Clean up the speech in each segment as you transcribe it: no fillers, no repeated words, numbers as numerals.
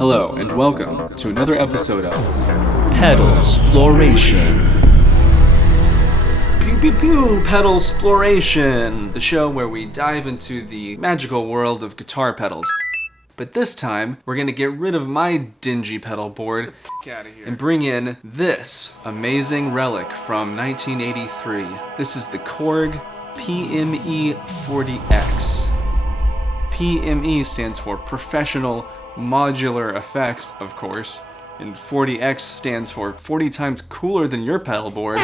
Hello, and welcome to another episode of Pedalsploration. Pew Pew Pew Pedalsploration, the show where we dive into the magical world of guitar pedals. But this time, we're gonna get rid of my dingy pedal board and bring in this amazing relic from 1983. This is the Korg PME 40X. PME stands for Professional Modular Effects, of course, and 40X stands for 40 times cooler than your pedal board.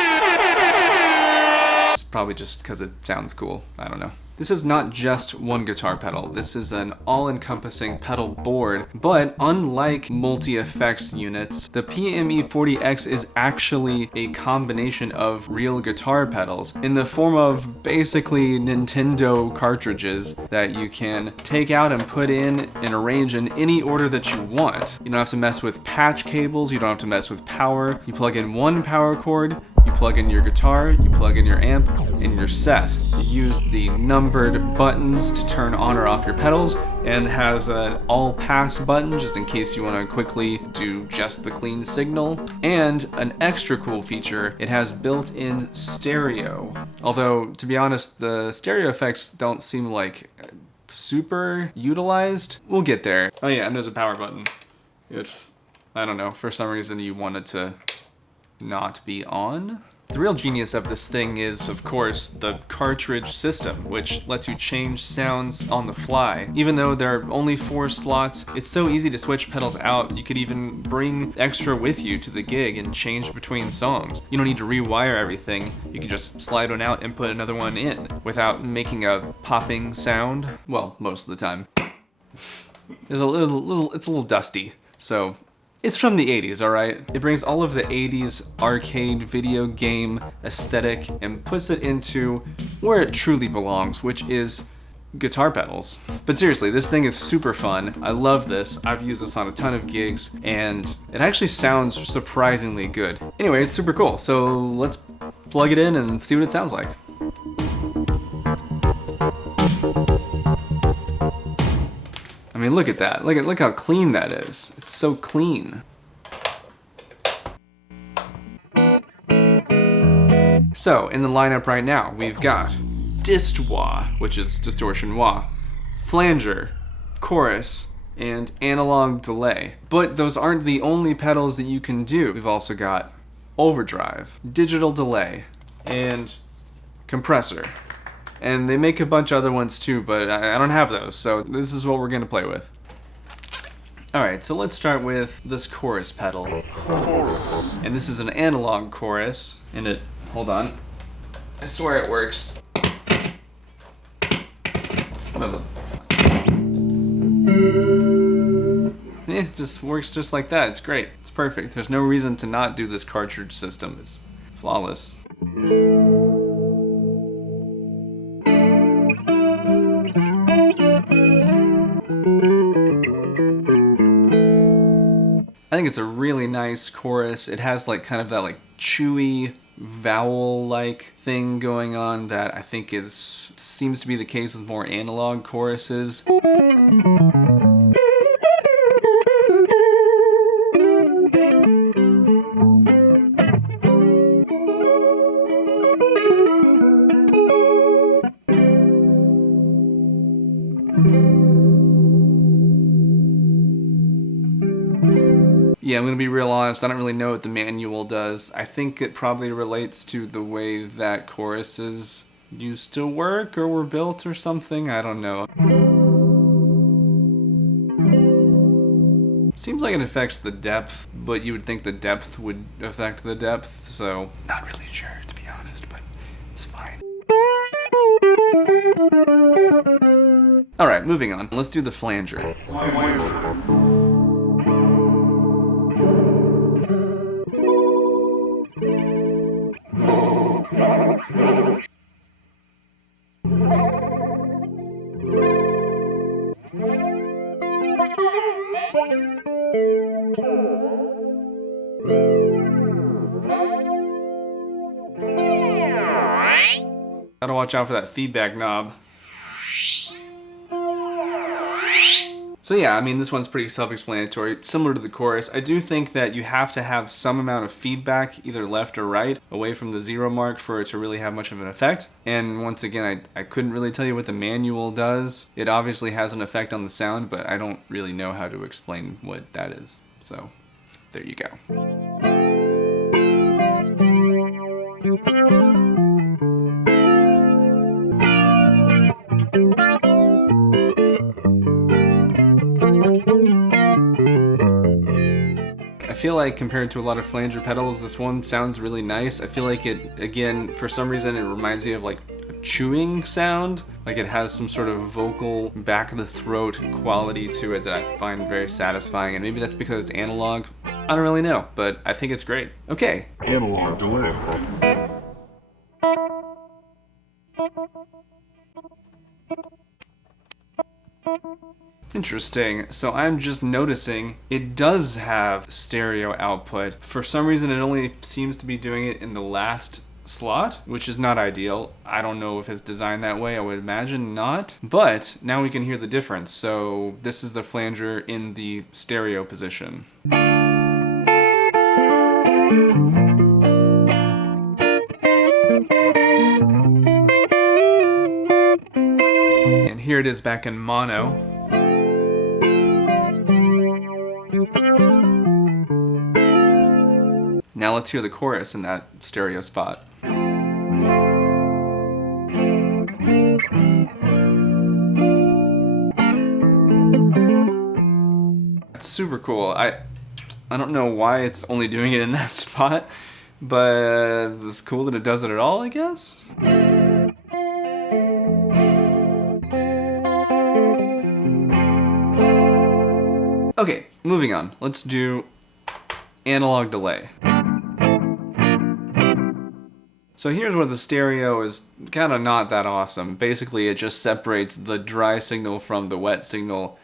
It's probably just because it sounds cool, I don't know. This is not just one guitar pedal, this is an all-encompassing pedal board, but unlike multi-effects units, the PME 40X is actually a combination of real guitar pedals in the form of basically Nintendo cartridges that you can take out and put in and arrange in any order that you want. You don't have to mess with patch cables, you don't have to mess with power. You plug in one power cord, you plug in your guitar, you plug in your amp, and you're set. You use the numbered buttons to turn on or off your pedals, and has an all-pass button just in case you want to quickly do just the clean signal. And an extra cool feature, it has built-in stereo. Although, to be honest, the stereo effects don't seem like super utilized. We'll get there. Oh yeah, and there's a power button. If, I don't know, for some reason you want it to not be on. The real genius of this thing is, of course, the cartridge system, which lets you change sounds on the fly. Even though there are only 4 slots, it's so easy to switch pedals out. You could even bring extra with you to the gig and change between songs. You don't need to rewire everything. You can just slide one out and put another one in without making a popping sound. Well, most of the time. It's a little dusty, so it's from the 80s, alright? It brings all of the 80s arcade video game aesthetic and puts it into where it truly belongs, which is guitar pedals. But seriously, this thing is super fun. I love this. I've used this on a ton of gigs, and it actually sounds surprisingly good. Anyway, it's super cool, so let's plug it in and see what it sounds like. I mean, look at that. Look how clean that is. It's so clean. So, in the lineup right now, we've got Dist Wah, which is distortion wah, Flanger, chorus, and analog delay. But those aren't the only pedals that you can do. We've also got Overdrive, digital delay, and Compressor. And they make a bunch of other ones too, but I don't have those, so this is what we're gonna play with. Alright, so let's start with this chorus pedal. And this is an analog chorus, and hold on, I swear it works. It just works just like that, it's great, it's perfect. There's no reason to not do this cartridge system, it's flawless. I think it's a really nice chorus. It has like kind of that like chewy vowel-like thing going on that I think seems to be the case with more analog choruses. Yeah, I'm gonna be real honest, I don't really know what the manual does. I think it probably relates to the way that choruses used to work or were built or something, I don't know. Seems like it affects the depth, but you would think the depth would affect the depth, so not really sure to be honest, but it's fine. Alright, moving on. Let's do the flanger. Gotta watch out for that feedback knob. So yeah, I mean, this one's pretty self-explanatory, similar to the chorus. I do think that you have to have some amount of feedback, either left or right, away from the 0 mark for it to really have much of an effect. And once again, I couldn't really tell you what the manual does. It obviously has an effect on the sound, but I don't really know how to explain what that is. So there you go. I feel like compared to a lot of flanger pedals, this one sounds really nice. I feel like it, again, for some reason, it reminds me of like a chewing sound. Like it has some sort of vocal back of the throat quality to it that I find very satisfying. And maybe that's because it's analog. I don't really know, but I think it's great. Okay. Analog delay. Interesting. So I'm just noticing it does have stereo output. For some reason, it only seems to be doing it in the last slot, which is not ideal. I don't know if it's designed that way. I would imagine not. But now we can hear the difference. So this is the flanger in the stereo position. And here it is back in mono. Now let's hear the chorus in that stereo spot. That's super cool. I don't know why it's only doing it in that spot, but it's cool that it does it at all, I guess. Okay, moving on. Let's do analog delay. So here's where the stereo is kind of not that awesome. Basically, it just separates the dry signal from the wet signal,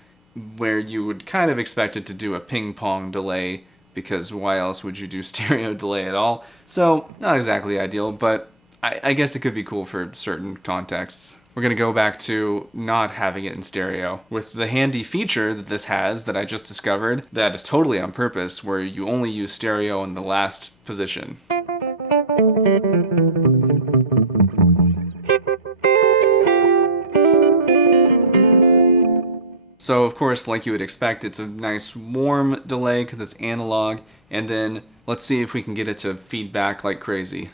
where you would kind of expect it to do a ping pong delay, because why else would you do stereo delay at all? So not exactly ideal, but I guess it could be cool for certain contexts. We're gonna go back to not having it in stereo with the handy feature that this has that I just discovered that is totally on purpose, where you only use stereo in the last position. So of course, like you would expect, it's a nice warm delay because it's analog, and then let's see if we can get it to feedback like crazy.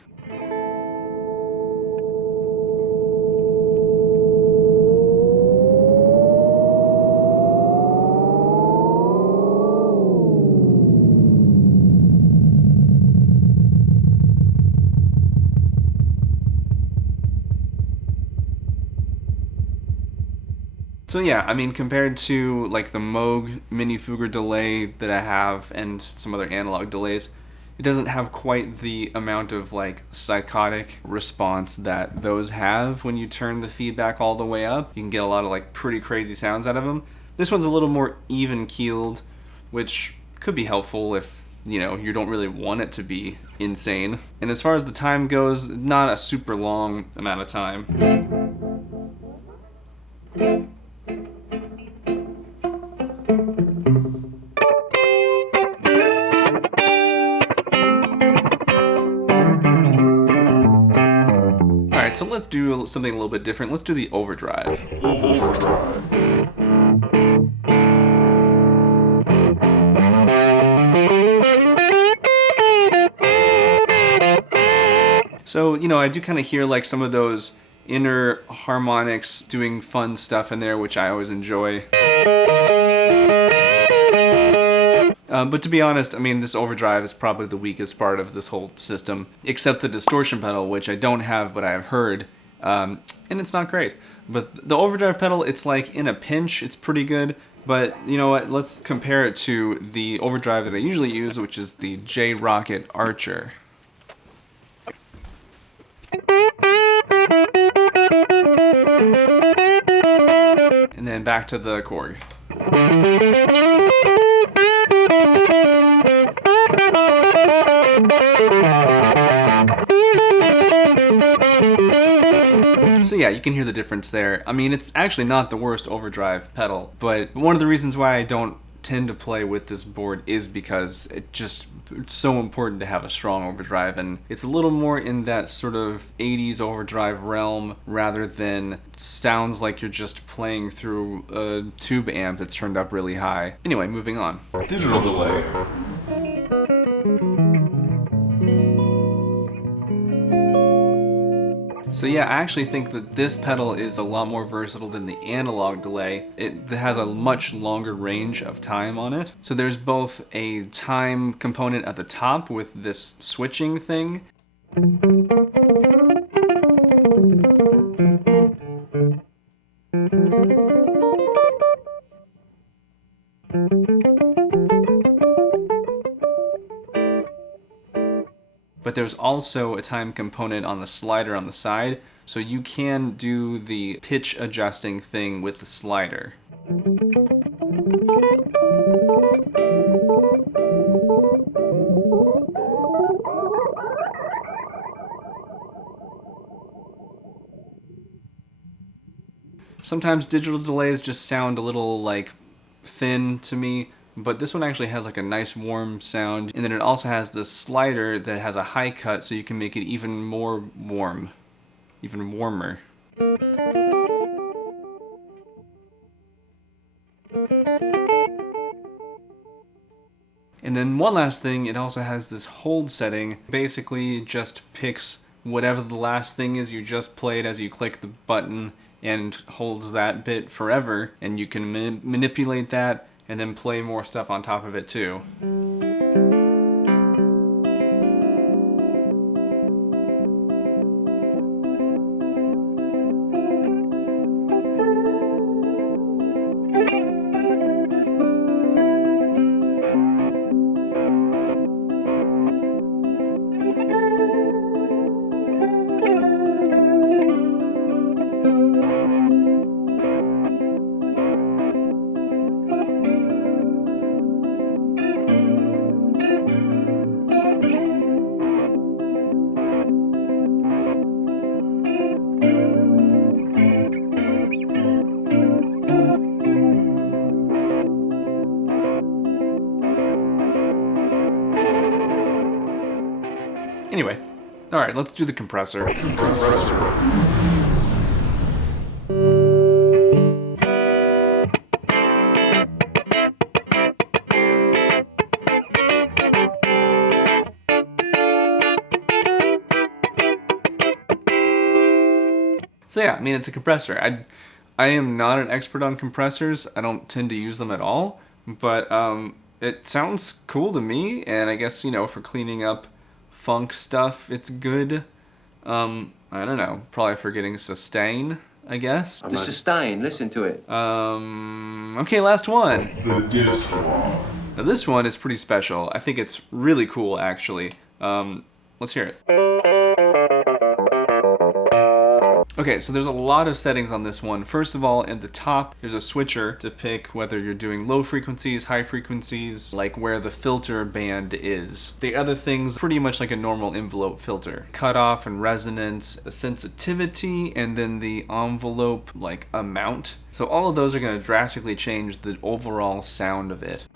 So yeah, I mean, compared to like the Moog Mini Fugger delay that I have and some other analog delays, it doesn't have quite the amount of like psychotic response that those have when you turn the feedback all the way up. You can get a lot of like pretty crazy sounds out of them. This one's a little more even keeled, which could be helpful if, you know, you don't really want it to be insane. And as far as the time goes, not a super long amount of time. Alright, so let's do something a little bit different. Let's do the overdrive. So, you know, I do kind of hear like some of those inner harmonics doing fun stuff in there, which I always enjoy. But to be honest, I mean, this overdrive is probably the weakest part of this whole system, except the distortion pedal, which I don't have, but I have heard, and it's not great. But the overdrive pedal, it's like in a pinch, it's pretty good, but you know what, let's compare it to the overdrive that I usually use, which is the J-Rocket Archer. And then back to the Korg. So yeah, you can hear the difference there. I mean, it's actually not the worst overdrive pedal, but one of the reasons why I don't tend to play with this board is because it's so important to have a strong overdrive, and it's a little more in that sort of 80s overdrive realm rather than sounds like you're just playing through a tube amp that's turned up really high. Anyway, moving on. Digital delay. So yeah, I actually think that this pedal is a lot more versatile than the analog delay. It has a much longer range of time on it. So there's both a time component at the top with this switching thing. But there's also a time component on the slider on the side, so you can do the pitch adjusting thing with the slider. Sometimes digital delays just sound a little like thin to me, but this one actually has like a nice warm sound, and then it also has this slider that has a high cut so you can make it even more warm, even warmer. And then one last thing, it also has this hold setting. Basically just picks whatever the last thing is you just played as you click the button and holds that bit forever, and you can manipulate that and then play more stuff on top of it too. Anyway, alright, let's do the compressor. So yeah, I mean, it's a compressor. I am not an expert on compressors. I don't tend to use them at all, but it sounds cool to me, and I guess, you know, for cleaning up funk stuff, it's good. I don't know, probably for getting sustain, I guess. The sustain, listen to it. Okay, last one. The Dist Wah. Now this one is pretty special. I think it's really cool, actually. Let's hear it. Okay, so there's a lot of settings on this one. First of all, at the top, there's a switcher to pick whether you're doing low frequencies, high frequencies, like where the filter band is. The other things, pretty much like a normal envelope filter. Cutoff and resonance, the sensitivity, and then the envelope, like amount. So all of those are gonna drastically change the overall sound of it.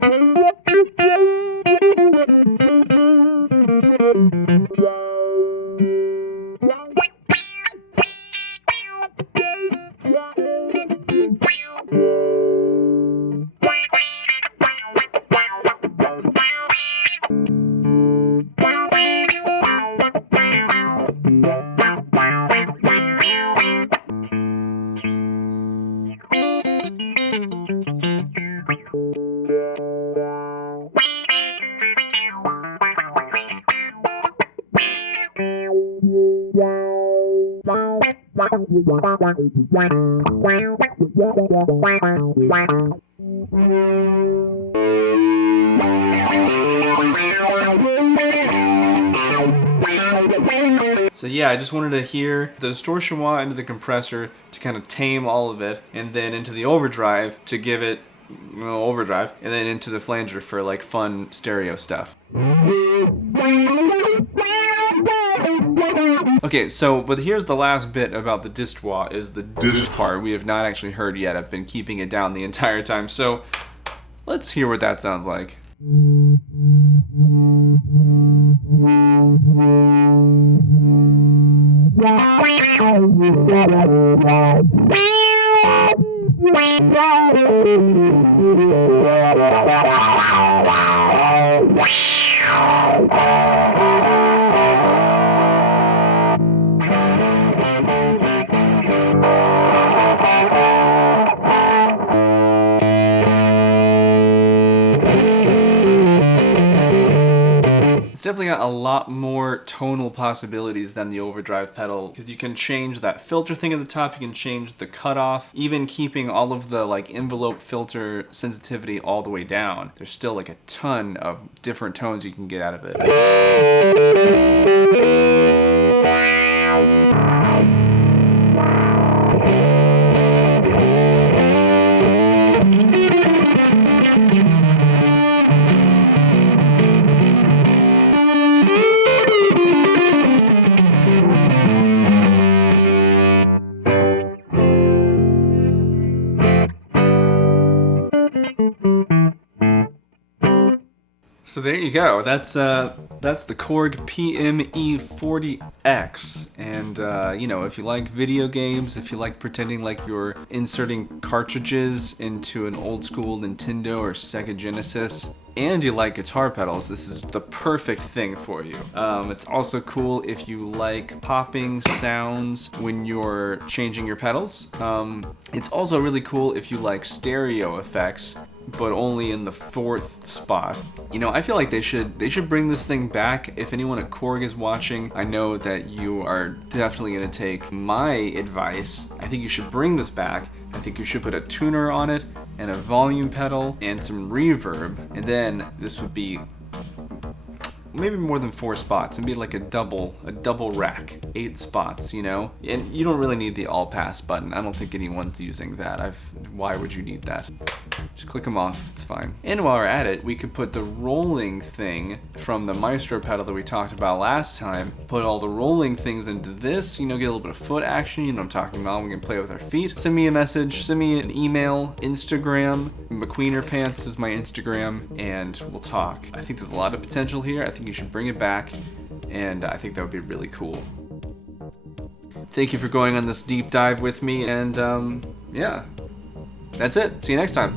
So yeah, I just wanted to hear the distortion wah into the compressor to kind of tame all of it, and then into the overdrive to give it overdrive, and then into the flanger for like fun stereo stuff. Okay, but here's the last bit about the Dist Wah, is the Dist part we have not actually heard yet. I've been keeping it down the entire time, so let's hear what that sounds like. It's definitely got a lot more tonal possibilities than the Overdrive pedal, because you can change that filter thing at the top, you can change the cutoff, even keeping all of the like envelope filter sensitivity all the way down. There's still like a ton of different tones you can get out of it. So there you go. That's the Korg PME 40X, and you know, if you like video games, if you like pretending like you're inserting cartridges into an old school Nintendo or Sega Genesis, and you like guitar pedals, this is the perfect thing for you. It's also cool if you like popping sounds when you're changing your pedals. It's also really cool if you like stereo effects, but only in the 4th spot. You know, I feel like they should bring this thing back. If anyone at Korg is watching, I know that you are definitely gonna take my advice. I think you should bring this back. I think you should put a tuner on it and a volume pedal and some reverb, and then this would be maybe more than 4 spots. It'd be like a double rack, 8 spots, you know? And you don't really need the all pass button. I don't think anyone's using that. Why would you need that? Just click them off, it's fine. And while we're at it, we could put the rolling thing from the Maestro pedal that we talked about last time, put all the rolling things into this, you know, get a little bit of foot action, you know what I'm talking about, we can play with our feet. Send me a message, send me an email, Instagram, McQueener Pants is my Instagram, and we'll talk. I think there's a lot of potential here. I think you should bring it back, and I think that would be really cool. Thank you for going on this deep dive with me, and yeah, that's it. See you next time.